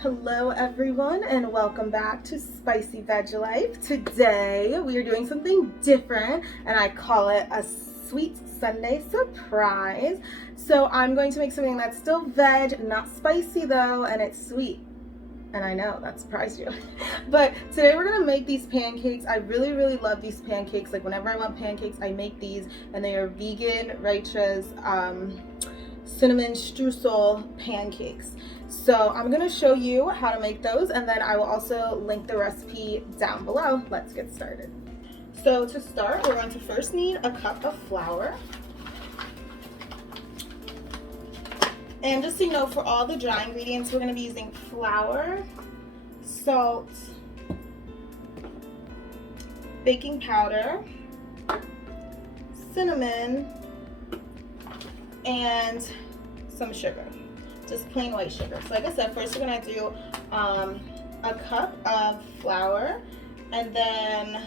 Hello everyone and welcome back to Spicy Veg Life. Today we are doing something different and I call it a sweet Sunday surprise. So I'm going to make something that's still veg, not spicy though, and it's sweet. And I know that surprised you. But today we're gonna make these pancakes. I really love these pancakes. Like whenever I want pancakes, I make these, and they are vegan Richa's cinnamon streusel pancakes. So I'm going to show you how to make those, and then I will also link the recipe down below. Let's get started. So to start, we're going to first need a cup of flour. And just so you know, for all the dry ingredients, we're going to be using flour, salt, baking powder, cinnamon, and some sugar, just plain white sugar. So like I said, first we're gonna do a cup of flour and then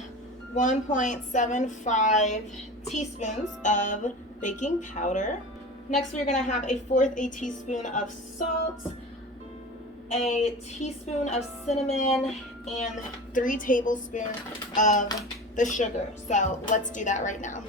1.75 teaspoons of baking powder. Next we're gonna have 1/4 teaspoon of salt, a teaspoon of cinnamon, and 3 tablespoons of the sugar. So let's do that right now.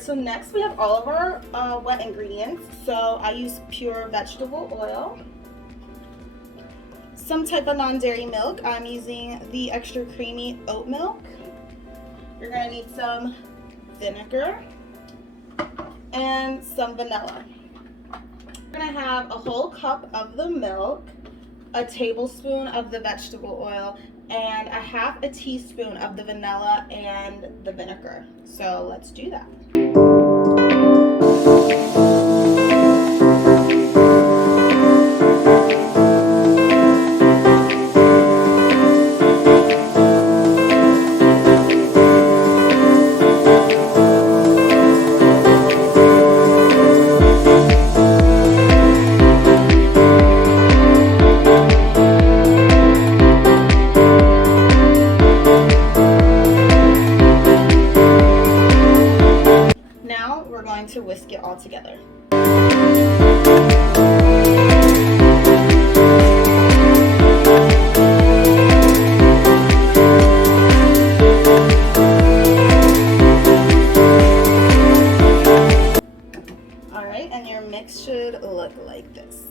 So next we have all of our wet ingredients. So I use pure vegetable oil, some type of non-dairy milk. I'm using the extra creamy oat milk. You're going to need some vinegar and some vanilla. You're going to have a whole cup of the milk, a tablespoon of the vegetable oil, and 1/2 teaspoon of the vanilla and the vinegar. So let's do that. To whisk it all together. Alright, and your mix should look like this.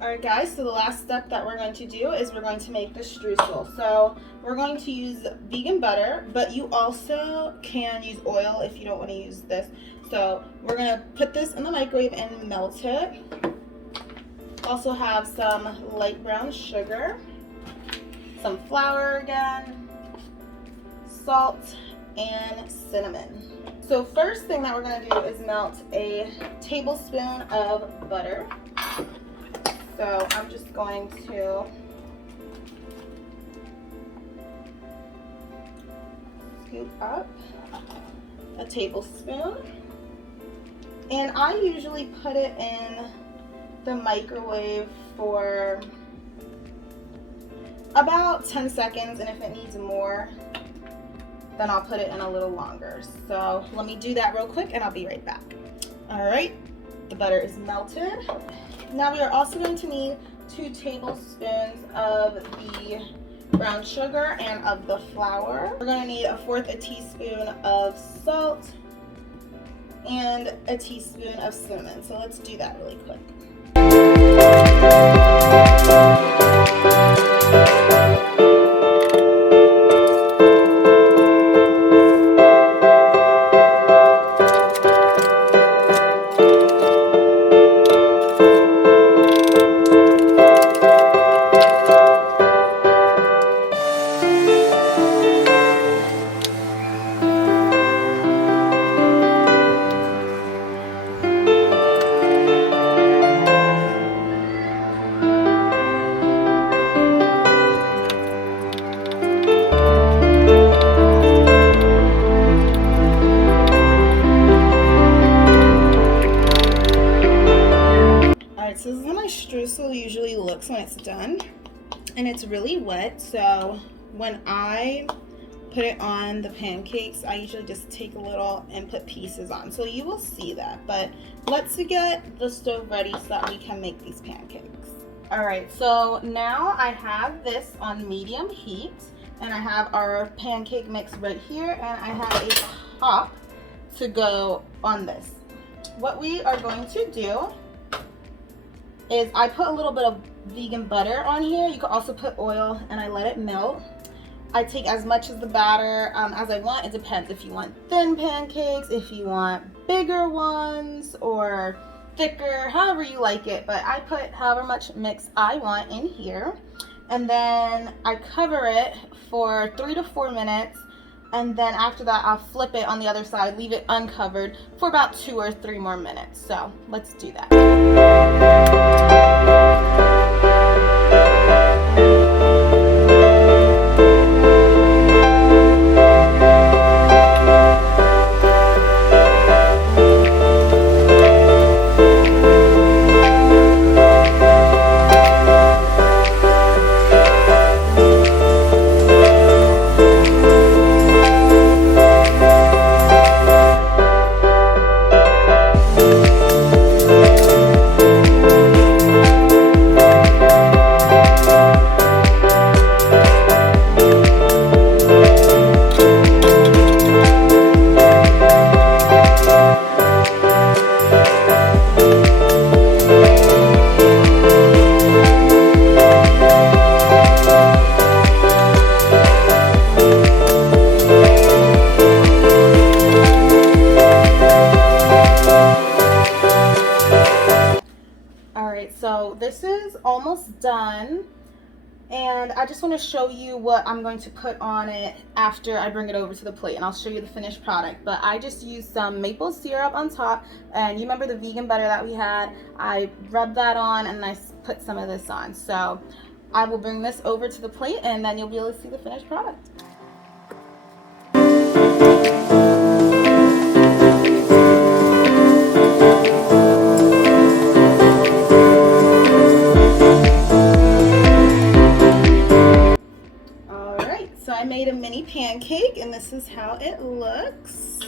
Alright guys, so the last step that we're going to do is we're going to make the streusel. So we're going to use vegan butter, but you also can use oil if you don't want to use this. So we're going to put this in the microwave and melt it. Also have some light brown sugar, some flour again, salt, and cinnamon. So first thing that we're going to do is melt a tablespoon of butter. So I'm just going to scoop up a tablespoon, and I usually put it in the microwave for about 10 seconds, and if it needs more, then I'll put it in a little longer. So let me do that real quick and I'll be right back. Alright, the butter is melted. Now we are also going to need 2 tablespoons of the brown sugar and of the flour. We're going to need 1/4 teaspoon of salt and a teaspoon of cinnamon. So let's do that really quick. streusel usually looks when it's done. And it's really wet, so when I put it on the pancakes, I usually just take a little and put pieces on. So you will see that, but let's get the stove ready so that we can make these pancakes. All right, so now I have this on medium heat, and I have our pancake mix right here, and I have a top to go on this. What we are going to do is I put a little bit of vegan butter on here. You could also put oil, and I let it melt. I take as much of the batter as I want. It depends if you want thin pancakes, if you want bigger ones, or thicker, however you like it. But I put however much mix I want in here. And then I cover it for 3 to 4 minutes. And then after that, I'll flip it on the other side, leave it uncovered for about 2 or 3 more minutes. So let's do that. So this is almost done, and I just want to show you what I'm going to put on it after I bring it over to the plate, and I'll show you the finished product. But I just used some maple syrup on top, and you remember the vegan butter that we had? I rubbed that on, and I put some of this on. So I will bring this over to the plate, and then you'll be able to see the finished product. So I made a mini pancake, and this is how it looks.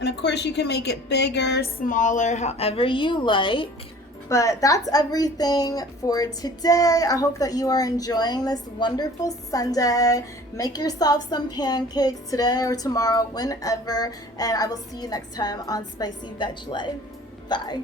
And of course you can make it bigger, smaller, however you like. But that's everything for today. I hope that you are enjoying this wonderful Sunday. Make yourself some pancakes today or tomorrow, whenever. And I will see you next time on Spicy Veg Life. Bye.